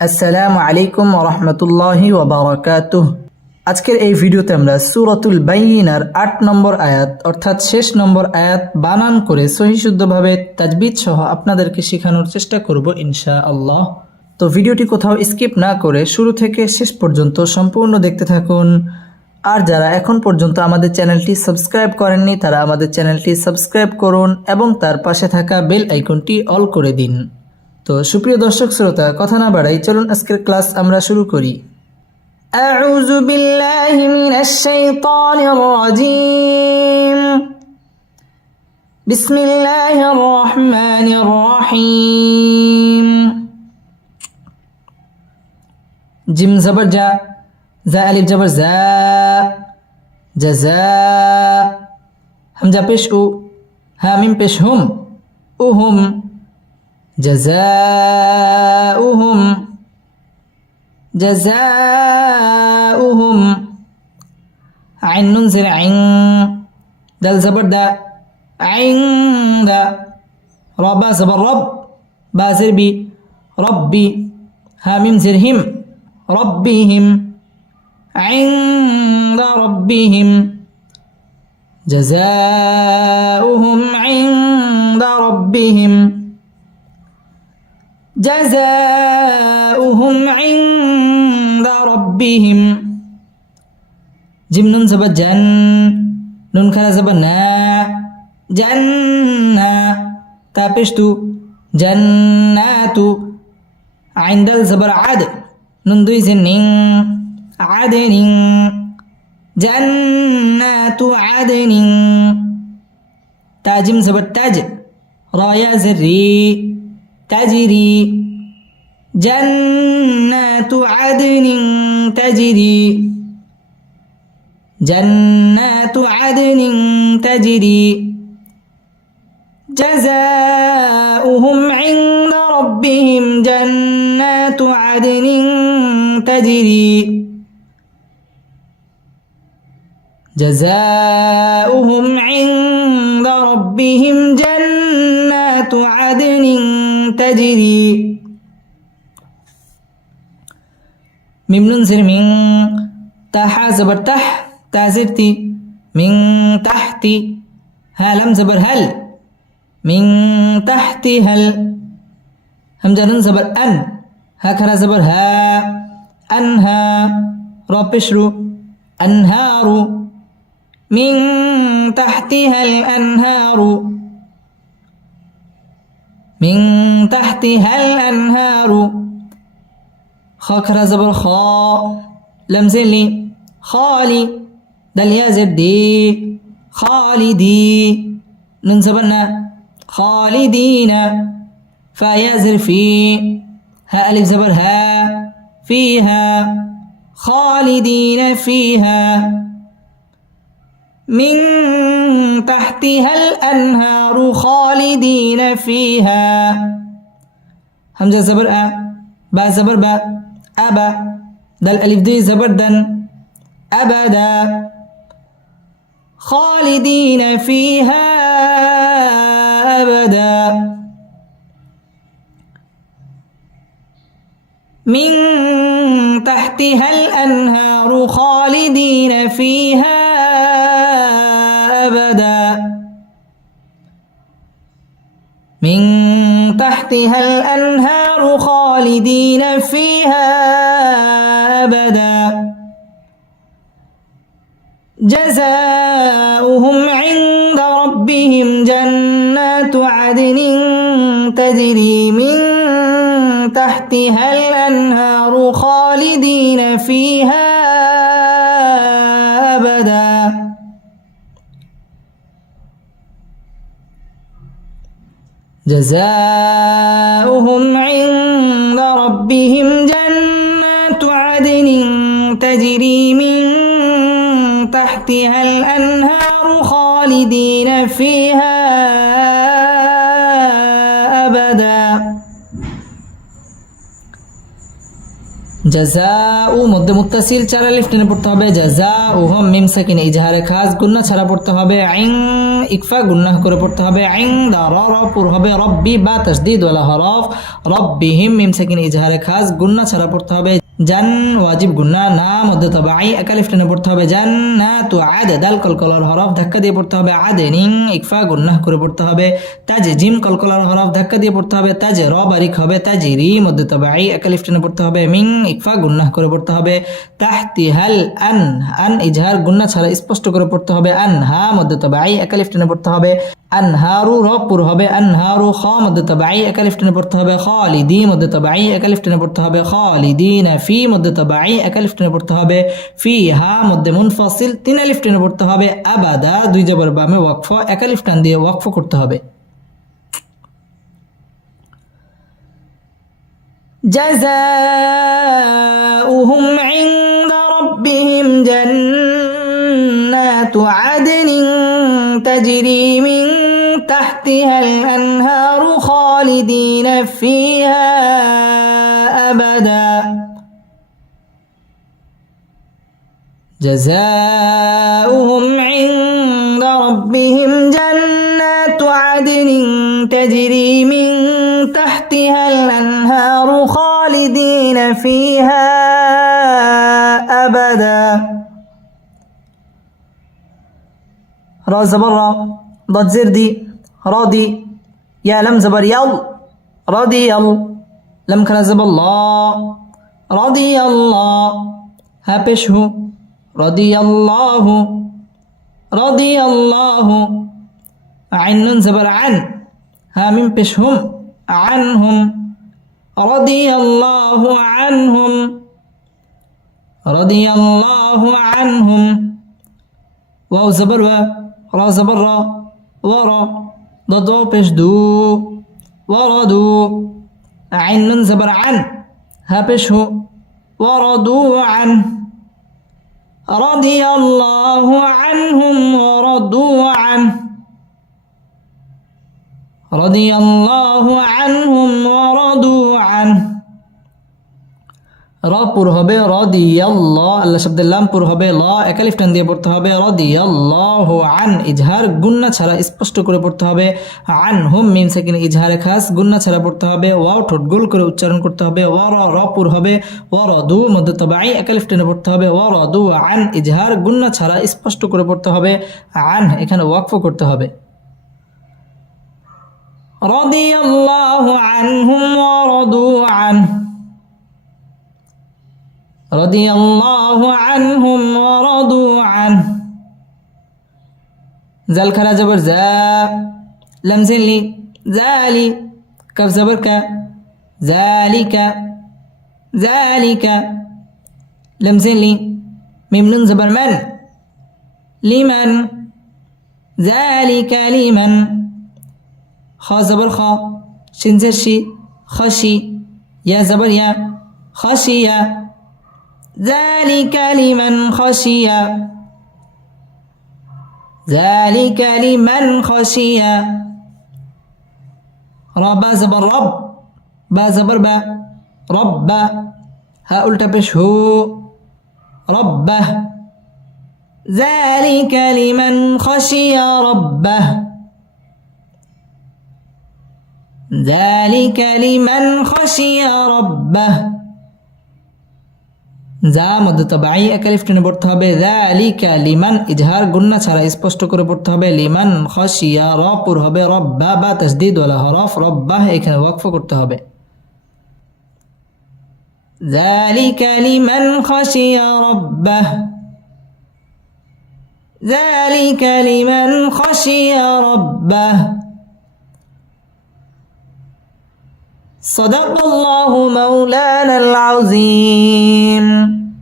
আসসালামু আলাইকুম রহমতুল্লাহি ওবরাকাতুহ আজকের এই ভিডিওতে আমরা সুরতুল বাইনার আট নম্বর আয়াত, অর্থাৎ শেষ নম্বর আয়াত বানান করে সহিশুদ্ধভাবে তাজবিদ সহ আপনাদেরকে শেখানোর চেষ্টা করব ইনশা আল্লাহ তো ভিডিওটি কোথাও স্কিপ না করে শুরু থেকে শেষ পর্যন্ত সম্পূর্ণ দেখতে থাকুন। আর যারা এখন পর্যন্ত আমাদের চ্যানেলটি সাবস্ক্রাইব করেননি, তারা আমাদের চ্যানেলটি সাবস্ক্রাইব করুন এবং তার পাশে থাকা বেল আইকনটি অল করে দিন। তো সুপ্রিয় দর্শক শ্রোতা কথা না বাড়াই চলুন আজকের ক্লাস আমরা শুরু করি أعوذ بالله من الشيطان الرجيم بسم الله الرحمن الرحيم জিম জবর জা জা আলিফ জবর জা জাজা হামজা পেশ উ হা মিম পেশ হুম উহুম جزاؤهم جزاؤهم عين ننزل عين دال زبر دا. عين دا ربا زبر رب. بازر بي ربي هاميم زرهم ربهم عند ربهم جزاؤهم عند ربهم جزاؤهم عند ربهم. جيم نون زبر جن نون كلا زبر نا جنة تابشتو جنات عند الزبر عد نون دوي زنين عدن جنات عدن تاجم زبر تاج رايا زري. تجري جنات عدن تجري جنات عدن تجري جزاؤهم عند ربهم جنات عدن تجري جزاؤهم عند ربهم جنات عدن تجري. ميم ننزل من تح زبر تح تازرتي من تحت ها لم زبر هل. من تحت هل همزة نون زبر أن. هكذا زبر ها. أنها ربشرو أنهار. من تحتها الأنهار من تحتها الأنهار. خاكرا زبر خاء لمزلي خالي. دل يا زبدي. خالدي. ننزبنا خالدين. فيا زرفي. ها ألف زبر ها. فيها. خالدين فيها. من تحتها الأنهار خالدين فيها. همزة زبر أ با زبر با أبا دل ألف دي زبر دن. أبدا خالدين فيها أبدا. من تحتها الأنهار خالدين فيها أبدا. من تحتها الأنهار خالدين فيها أبدا. جزاؤهم عند ربهم جنات عدن تجري من تحتها الأنهار خالدين فيها جزاؤهم عند ربهم جنات عدن تجري من تحتها الأنهار خالدين فيها أبدا জাজা ও মধ্যে মুত্তাসিল চারা লিফটেনে পড়তে হবে জাজা ও হম মিম সাকিন ইজহারে খাস গুন্না ছাড়া পড়তে হবে আইন ইকফা গুন্নাহ করে পড়তে হবে। আইন দা র র পুর হবে, রব্বি, বা তসদিদ হরফ, রব্বিহিম মিম সাকিন ইজহারে খাস। গুন্না ছাড়া পড়তে হবে। জান ওয়াজিব গুন্না না মধ্যে তবে আই একালিফ টেনে পড়তে হবে। জান না তো আদ দাল কলকলার হরফ ধাক্কা দিয়ে পড়তে হবে। আদে নিং ইকফা গুন্নাহ করে পড়তে হবে। তাজে জিম কলকলার হরফ ধাক্কা দিয়ে পড়তে হবে। তাজে র বারিক হবে। তাজে রি মধ্যে তবে আই একালিফ টেনে পড়তে হবে। মিং ইকফা গুন্নাহ করে পড়তে হবে। তাহতি হাল আন আন ইজহার গুন্না ছাড়া স্পষ্ট করে পড়তে হবে। আন হা মধ্যে তবে আই একালিফ টেনে পড়তে হবে। আনহারু রপুর হবে আনহারু খ মধ্যে তবাই একালিফ টেনে পড়তে হবে খালিদি মধ্যে তবাই একালিফ টেনে পড়তে হবে খালিদিন ফি মধ্যে তবাই একালিফ টেনে পড়তে হবে ফি হা মধ্যে মুনফাসিল তিন আলিফ টেনে পড়তে হবে আবাদা দুই জবর বামে ওয়াকফ একালিফ টান দিয়ে ওয়াকফ করতে হবে جزاؤهم عند ربهم جنات عدن تجري من تحتها الأنهار خالدين فيها أبدا. جزاؤهم عند ربهم جنات عدن تجري من تحتها الأنهار خالدين فيها أبدا. را زبر را ضد زردي راضي يا لم زبر يل رضي يل لم كان زبر الله رضي الله ها بشه رضي الله رضي الله عين زبر عن ها من بشهم عنهم رضي الله عنهم رضي الله عنهم. واو زبر و را زبر را ورا ضد بش دو وردوا عين زبر عن ها بشه ورضوا عنه رضي الله عنهم ورضوا عنه رضي الله عنهم ورضوا র পুর হবে রদিয়াল্লাহ আল্লাহ শব্দের লাম পুর হবে ল একালিফ টান দিয়ে পড়তে হবে রদিয়াল্লাহ আন, ইজহার, গুন্না ছাড়া স্পষ্ট করে পড়তে হবে। আন হুম, মিম সেকিন ইজহারে, খাস, গুন্না ছাড়া পড়তে হবে। ওয়াও, ঠোঁট, গোল করে উচ্চারণ করতে হবে। ও র র পুর হবে। ও রদু মধ্য তবে আই একালিফ টেনে পড়তে হবে। ও রদু আন, ইজহার, গুন্না ছাড়া স্পষ্ট করে পড়তে হবে। আন, এখানে ওয়াকফ করতে হবে। রদিয়াল্লাহু আনহুম, ওয়া রাদু আনহু رضي الله عنهم ورضوا عنه. زال كلا زبر زا لم لي زالي. كف زبر ك ذلك ذلك لم لي ميم نون زبر من؟ لمن؟ ذلك لمن؟ خا زبر خا شين شي خشي يا زبر يا خشيه ذلك لمن خشي. ذلك لمن خشي. رب زبر رب با زبر با رب ها قلت هو. ربه ذلك لمن خشي ربه ذلك لمن خشي ربه যা মধ্য তবাই একালিফ টেনে পড়তে হবে যালিকা লিমান ইজহার গুন্না ছাড়া স্পষ্ট করে পড়তে হবে লিমান খসিয়া রপুর হবে রব্বা বা তাসদিদ ওয়ালা হরফ রব্বাহ এখানে ওয়াকফ করতে হবে ذلك لمن خشي ربه ذلك لمن خشي ربه صدق الله مولانا العظيم